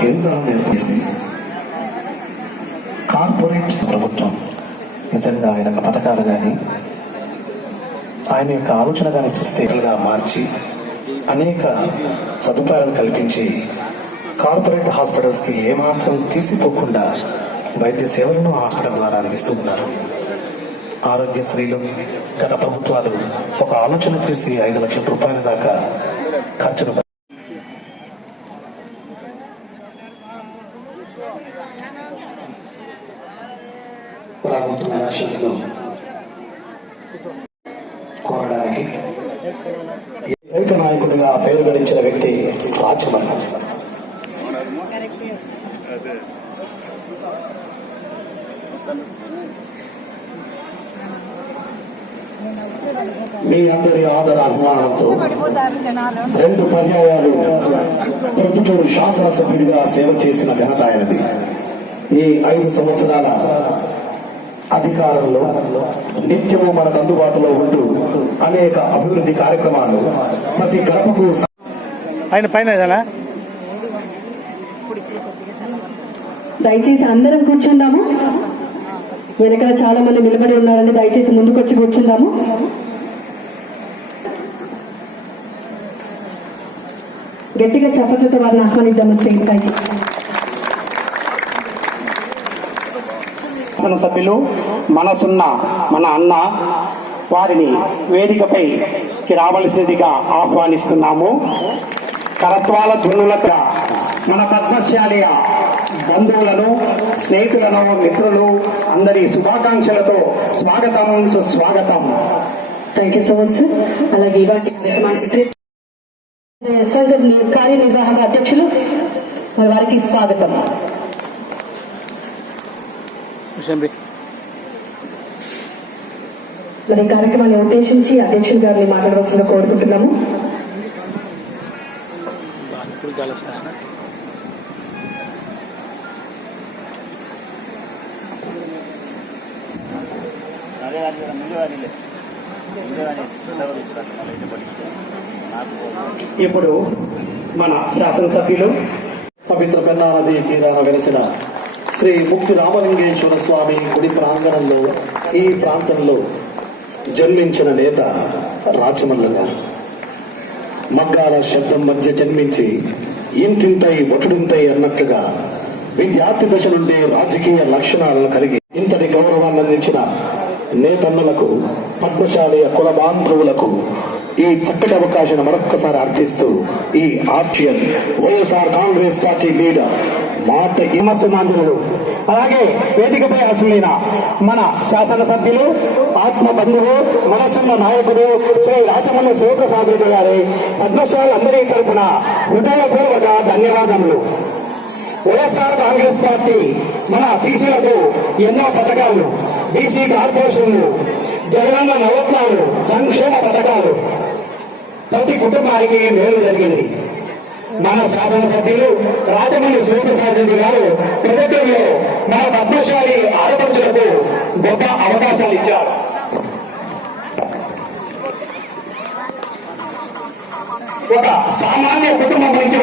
కేంద్రాలను ఏర్పడేసి కార్పొరేట్ ప్రభుత్వం నిజంగా ఆయన యొక్క పథకాలు కానీ ఆయన యొక్క ఆలోచన కానీ చూస్తే ఇలా మార్చి అనేక సదుపాయాలను కల్పించి కార్పొరేట్ హాస్పిటల్స్కి ఏమాత్రం తీసిపోకుండా వైద్య సేవలను హాస్పిటల్ ద్వారా అందిస్తూ ఉన్నారు. ఆరోగ్యశ్రీలు గత ప్రభుత్వాలు ఒక ఆలోచన చేసి ఐదు లక్షల రూపాయల దాకా ఖర్చును మీ అందరి ఆదర అభిమానంతో రెండు పర్యాయాలు ప్రొద్దుటూరు శాసనసభ్యుడిగా సేవ చేసిన ఘనత ఆయనది. ఈ ఐదు సంవత్సరాల అధికారంలో నిత్యము మనకు అందుబాటులో ఉంటూ అనేక అభివృద్ధి కార్యక్రమాలు ప్రతి గడపకు పైన పైన దయచేసి అందరం కూర్చుందాము. వెనకాల చాలా మంది నిలబడి ఉన్నారండి. దయచేసి ముందుకొచ్చి కూర్చుందాము. గట్టిగా చప్పట్లతో వారిని ఆహ్వానిద్దాము స్టేజ్ పైకి. సభ్యులు మనసున్న మన అన్న వారిని వేదికపైకి రావలసినదిగా ఆహ్వానిస్తున్నాము. కరత్వాల ధ్వనులతో మన పద్మశాలియ బంధువులను స్నేహితులను మిత్రులు అందరి శుభాకాంక్షలతో స్వాగతం సుస్వాగతం. Thank you so much sir అలాగే ఇవాటి కార్యక్రమానికి సంఘ కార్యనిర్వాహక అధ్యక్షులు మరి వారికి స్వాగతం. మరి కార్యక్రమాన్ని ఉద్దేశించి అధ్యక్షులు గారిని మాట్లాడవలసిందిగా కోరుకుంటున్నాము ఇప్పుడు కలుస్తాను ఇప్పుడు మన శాసనసభ్యులు పవిత్ర పెన్నా నది తీరాన వెలసిన శ్రీ ముక్తి రామలింగేశ్వర స్వామి గుడి ప్రాంగణంలో ఈ ప్రాంతంలో జన్మించిన నేత రాచమల్ల గారు మగ్గాల శబ్దం మధ్య జన్మించి ఇంతింతై ఒటుడింతై అన్నట్లుగా విద్యార్థి దశ నుండి రాజకీయ లక్షణాలను కలిగి ఇంతటి గౌరవాన్ని అందించిన నేతన్నలకు పద్మశాలయ కుల బాంధవులకు ఈ చక్కటి అవకాశాన్ని మరొక్కసారి అర్థిస్తూ ఈ option YSR Congress party leader మాట విమర్శనాంధ్రులు అలాగే వేదికపై అసలైన మన శాసనసభ్యులు ఆత్మ బంధువు మనసున్న నాయకుడు శ్రీ రాజమల్లి శివప్రసాద్ రెడ్డి గారి పద్మశాల అందరి తరపున హృదయపూర్వక ధన్యవాదములు. వైఎస్ఆర్ కాంగ్రెస్ పార్టీ మన బీసీలకు ఎన్నో పథకాలు బీసీ కార్పొరేషన్లు జగనన్న నవత్నాలు సంక్షేమ పథకాలు. ప్రతి కుటుంబానికి మేలు జరిగింది. మన శాసనసభ్యులు రాజమండ్రి శివప్రసాద్ రెడ్డి గారు ప్రభుత్వంలో మన పద్మశాలి ఆడపడుచులకు గొప్ప అవకాశాలు ఇచ్చారు. ఒక సామాన్య కుటుంబం నుంచి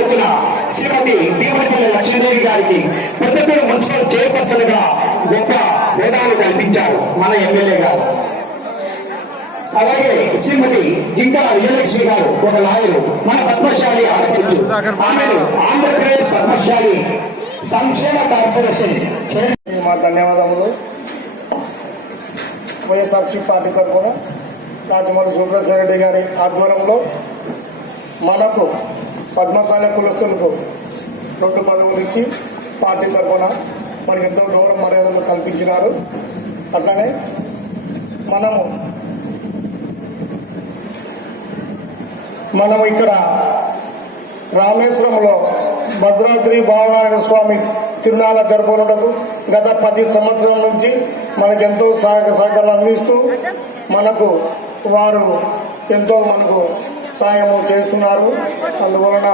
మన ఎమ్మెల్యే గారు. అలాగే శ్రీమతి జింకా విజయలక్ష్మి గారు ఒక లాయరు. మన పద్మశాలి ఆడపడుచు. ఆమెను ఆంధ్రప్రదేశ్ పద్మశాలి సంక్షేమ కార్పొరేషన్ మా ధన్యవాదములు. వైఎస్ఆర్సీ పార్టీ తరఫున రాజమౌళి సుబ్రహ్మణ్య రెడ్డి గారి ఆధ్వర్యంలో మనకు పద్మశాల కులస్తులకు రెండు పదవులు ఇచ్చి పార్టీ తరఫున మనకి ఎంతో గౌరవ మర్యాదలు కల్పించినారు. అట్లనే మనము మనం ఇక్కడ రామేశ్వరంలో భద్రాద్రి భావనారాయణ స్వామి తిరునాళ జరుపుకున్నటకు గత పది సంవత్సరాల నుంచి మనకు ఎంతో సహకారం సహకారాలు అందిస్తూ మనకు వారు ఎంతో మనకు సాయము చేస్తున్నారు. అందువలన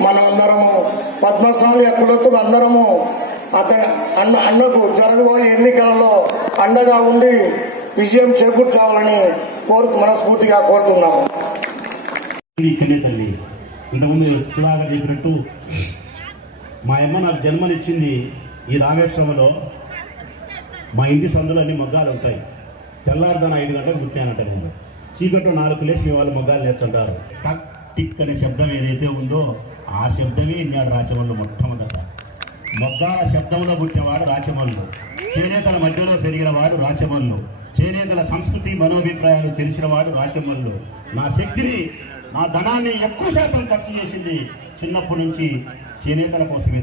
మనం అందరము పద్మశాలి కులస్తులు అందరము అతని అన్న అన్నకు జరగబోయే ఎన్నికలలో అండగా ఉండి విజయం చేకూర్చాలని కోరుతూ మనస్ఫూర్తిగా కోరుతున్నాము. పిల్లి తల్లి ఇంతకుముందు సుధాకర్ చెప్పినట్టు మా అమ్మ నాకు జన్మనిచ్చింది ఈ రామేశ్వరంలో. మా ఇంటి సందులో అన్ని మగ్గాలు ఉంటాయి. తెల్లారుదాన ఐదు గంటలకు పుట్టానంట నేను. చీకట్లో నాలుగు లేచి మీ వాళ్ళు మగ్గాలు నేర్చుంటారు టక్ టిక్ అనే శబ్దం ఏదైతే ఉందో ఆ శబ్దమే ఇన్నాడు రాచమల్లు మొట్టమొదట. మొగ్గాల శబ్దంలో పుట్టేవాడు రాచమల్లు. చేనేతల మధ్యలో పెరిగినవాడు రాచమల్లు. చేనేతల సంస్కృతి మనోభిప్రాయాలు తెలిసినవాడు రాచమల్లు. నా శక్తిని నా ధనాన్ని ఎక్కువ శాతం ఖర్చు చేసింది చిన్నప్పటి నుంచి చేనేతల కోసమే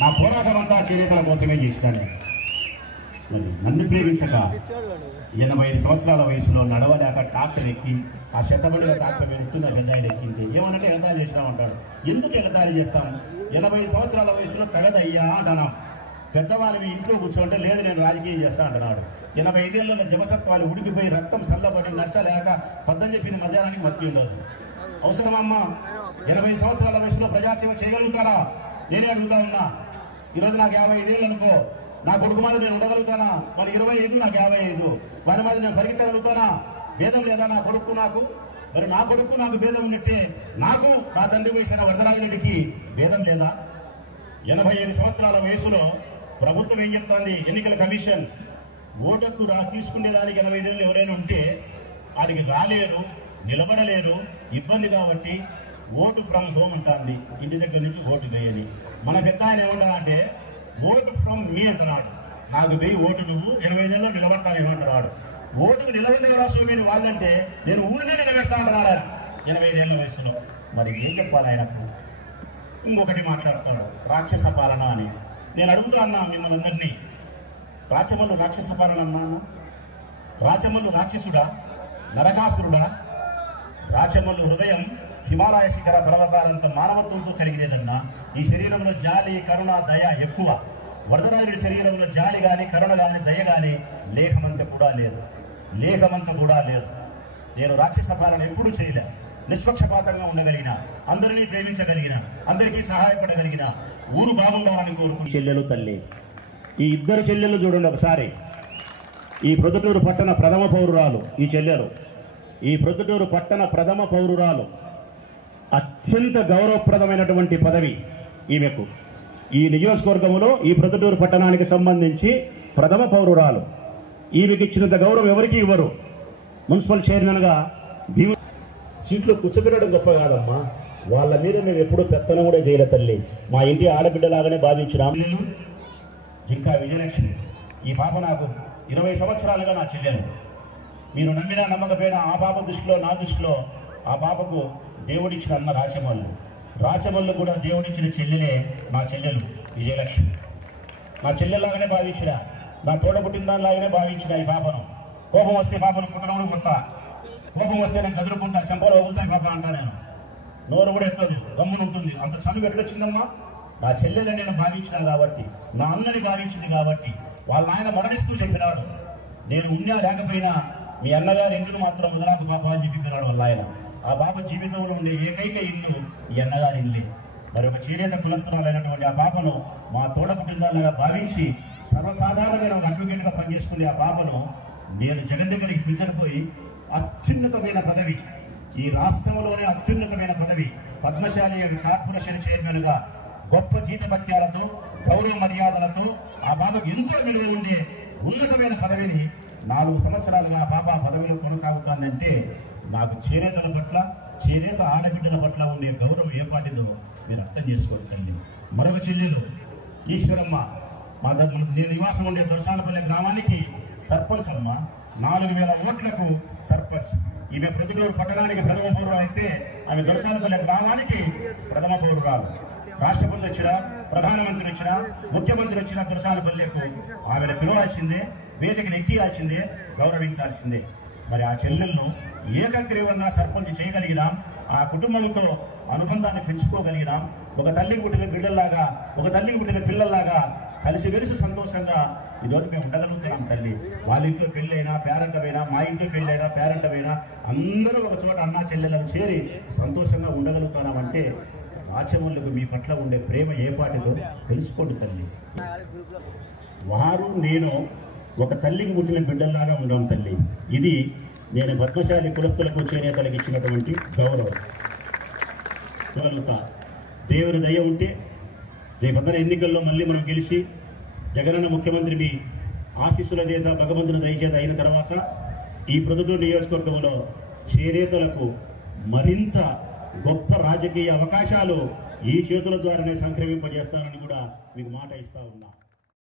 నా పోరాటం అంతా చేనేతల కోసమే చేసినాడు మరి నన్ను ప్రేమించక ఎనభై ఐదు సంవత్సరాల వయసులో నడవలేక ట్రాక్టర్ ఎక్కి ఆ శతబడిన ట్రాక్టర్ మీద పెద్ద ఆయన ఎక్కింది ఏమనంటే ఎగతాళి చేసినామంటాడు. ఎందుకు ఎగతాళి చేస్తాము? ఎనభై సంవత్సరాల వయసులో తగదయ్యా ధనం పెద్దవాళ్ళని ఇంట్లో కూర్చోంటే లేదు నేను రాజకీయం చేస్తా అంటున్నాడు ఎనభై ఐదేళ్ళలో జీవసత్వాలు ఉడికిపోయి రక్తం చల్లబడి నడచలేక పద్దం చెప్పింది మధ్యాహ్నానికి బతికి ఉండదు. అవసరమమ్మా ఎనభై సంవత్సరాల వయసులో ప్రజాసేవ చేయగలుగుతారా? నేనే అడుగుతా ఉన్నా. ఈరోజు నాకు యాభై ఐదేళ్ళు అనుకో. నా కొడుకు మాది నేను ఉండగలుగుతానా? మరి ఇరవై ఐదు నాకు యాభై ఐదు. వారి మాది నేను పరిగెత్తగలుగుతానా? భేదం లేదా నా కొడుకు నాకు? మరి నా కొడుకు నాకు భేదం ఉన్నట్టే నాకు నా తండ్రి వయసిన వరదరాజరెడ్డికి భేదం లేదా? ఎనభై ఐదు సంవత్సరాల వయసులో ప్రభుత్వం ఏం చెప్తోంది? ఎన్నికల కమిషన్ ఓటుకు రా తీసుకునేదానికి ఎనభై ఐదు ఎవరైనా ఉంటే అది రాలేరు నిలబడలేరు ఇబ్బంది కాబట్టి ఓటు ఫ్రమ్ హోమ్ అంటుంది. ఇంటి దగ్గర నుంచి ఓటు వేయని. మన పెద్ద ఆయన ఏమంటా అంటే ఓటు ఫ్రమ్ మీ అంటున్నాడు. నాకు వెయ్యి ఓటు నువ్వు ఎనభై ఐదేళ్ళలో నిలబడతావు ఏమంటున్నాడు ఓటుకు నిలబడి మీరు వాళ్ళంటే నేను ఊరినే నిలబెడతా ఆయన ఎనభై ఐదేళ్ళ వయసులో. మరి ఏం చెప్పాలి ఆయనకు? ఇంకొకటి మాట్లాడతాడు రాక్షస పాలన అని. నేను అడుగుతా అన్నా మిమ్మల్ని అందరినీ. రాచమల్లు రాక్షస పాలన అన్నాను రాచమల్లు రాక్షసుడా? నరకాసురుడా? రాచమల్లు హృదయం హిమాలయ శిఖర పర్వతాలంత మానవత్వంతో కలిగినదన్నా? ఈ శరీరంలో జాలి కరుణ దయ ఎక్కువ. వరదరాజుడి శరీరంలో జాలి గాని కరుణ కానీ దయ కానీ లేఖమంత కూడా లేదు. లేఖమంత కూడా లేదు. నేను రాక్షస పాలన ఎప్పుడూ చేయలే. నిష్పక్షపాతంగా ఉండగలిగిన అందరినీ ప్రేమించగలిగిన అందరికీ సహాయపడగలిగిన ఊరు బాగుండాలని కోరుకుని చెల్లెలు తల్లి ఈ ఇద్దరు చెల్లెలు చూడండి ఒకసారి. ఈ ప్రొద్దుటూరు పట్టణ ప్రథమ పౌరురాలు ఈ చెల్లెలు. ఈ ప్రొద్దుటూరు పట్టణ ప్రథమ పౌరురాలు. అత్యంత గౌరవప్రదమైనటువంటి పదవి ఈమెకు. ఈ నియోజకవర్గంలో ఈ ప్రొద్దుటూరు పట్టణానికి సంబంధించి ప్రథమ పౌరురాలు. ఈమెకి ఇచ్చినంత గౌరవం ఎవరికి ఇవ్వరు. మున్సిపల్ చైర్మన్గా భీమ సీట్లో కూర్చోబెట్టడం గొప్ప కాదమ్మా. వాళ్ళ మీద మేము ఎప్పుడూ పెత్తనం కూడా చేయలే తల్లి. మా ఇంటి ఆడబిడ్డలాగానే భావించినాం. జింకా విజయలక్ష్మి ఈ పాప నాకు ఇరవై సంవత్సరాలుగా నా చెల్లెలు. మీరు నమ్మినా నమ్మకపోయినా ఆ పాప దృష్టిలో నా దృష్టిలో ఆ పాపకు దేవుడిచ్చిన అన్న రాచమల్లు. రాచమల్లు కూడా దేవుడిచ్చిన చెల్లెలే నా చెల్లెలు విజయలక్ష్మి. నా చెల్లెలాగానే భావించినా. నా తోడ పుట్టిన దానిలాగానే భావించిన ఈ పాపను. కోపం వస్తే పాపను కుట్టడం కొడతా కోపం వస్తే నేను గదురుకుంటా చెంపలు వగులుతాయి పాప అంటా నేను. నోరు కూడా ఎత్తదు గమ్మున ఉంటుంది. అంత సమయం ఎట్లొచ్చిందమ్మా నా చెల్లెలని నేను భావించినా కాబట్టి నా అన్నని భావించింది కాబట్టి వాళ్ళ నాయన మరణిస్తూ చెప్పినాడు. నేను ఉన్నా లేకపోయినా మీ అన్నగారి ఇంటిని మాత్రం వదలాకు పాప అని చెప్పినాడు వాళ్ళ ఆయన. ఆ పాప జీవితంలో ఉండే ఏకైక ఇల్లు ఈ అన్నగారి ఇల్లే. మరి ఒక చేనేత కులస్తురాలైనటువంటి ఆ పాపను మా తోడ కుటుంబాలుగా భావించి సర్వసాధారణమైన ఒక అడ్వకేట్గా పనిచేసుకునే ఆ పాపను నేను జగన్ దగ్గరికి పిలిచకపోయి అత్యున్నతమైన పదవి ఈ రాష్ట్రంలోనే అత్యున్నతమైన పదవి పద్మశాలి కార్పొరేషన్ చైర్మన్గా గొప్ప జీతభత్యాలతో గౌరవ మర్యాదలతో ఆ బాబుకు ఎంతో విలువ ఉండే ఉన్నతమైన పదవిని నాలుగు సంవత్సరాలుగా ఆ పాప పదవిలో కొనసాగుతుందంటే నాకు చేనేతల పట్ల చేనేత ఆడబిడ్డల పట్ల ఉండే గౌరవం ఏ పాటిదో మీరు అర్థం చేసుకోండి తల్లి. మరొక చెల్లెలు ఈశ్వరమ్మ. మా దగ్గర నేను నివాసం ఉండే దొరసాలపల్లి గ్రామానికి సర్పంచ్ అమ్మ. నాలుగు వేల ఓట్లకు సర్పంచ్. ఈమె ప్రతిరోజు పట్టణానికి ప్రథమ పౌరులు అయితే ఆమె దొరసాలపల్లి గ్రామానికి ప్రథమ పౌరురాలు. రాష్ట్రపతి వచ్చిన ప్రధానమంత్రి వచ్చిన ముఖ్యమంత్రి వచ్చిన దొరసాలపల్లెకు ఆమెను పిలవాల్సిందే వేదికను ఎక్కియాల్సిందే గౌరవించాల్సిందే. మరి ఆ చెల్లెలను ఏకగ్రీవంగా సర్పంచ్ చేయగలిగినాం. ఆ కుటుంబంతో అనుబంధాన్ని పెంచుకోగలిగినాం. ఒక తల్లికి పుట్టిన బిడ్డల్లాగా ఒక తల్లికి పుట్టిన పిల్లల్లాగా కలిసిమెలిసి సంతోషంగా ఈరోజు మేము ఉండగలుగుతున్నాం తల్లి. వాళ్ళ ఇంట్లో పెళ్ళైనా పేరంటమైనా మా ఇంట్లో పెళ్ళైనా పేరంటమైనా అందరూ ఒక చోట అన్నా చెల్లెలకు చేరి సంతోషంగా ఉండగలుగుతున్నామంటే రాచమల్లుకు మీ పట్ల ఉండే ప్రేమ ఏ పాటిదో తెలుసుకోండి తల్లి. వారు నేను ఒక తల్లికి పుట్టిన బిడ్డల్లాగా ఉన్నాం తల్లి. ఇది నేను పద్మశాలి కులస్తులకు చేనేతలకు ఇచ్చినటువంటి గౌరవం. కలుగుతా దేవుని దయ ఉంటే రేపొద్దున ఎన్నికల్లో మళ్ళీ మనం గెలిచి జగనన్న ముఖ్యమంత్రి మీ ఆశీస్సుల చేత భగవంతుని దయచేత అయిన తర్వాత ఈ ప్రొద్దుటూరు నియోజకవర్గంలో చేనేతలకు మరింత గొప్ప రాజకీయ అవకాశాలు ఈ చేతుల ద్వారానే సంక్రమింపజేస్తానని కూడా మీకు మాట ఇస్తా ఉన్నా.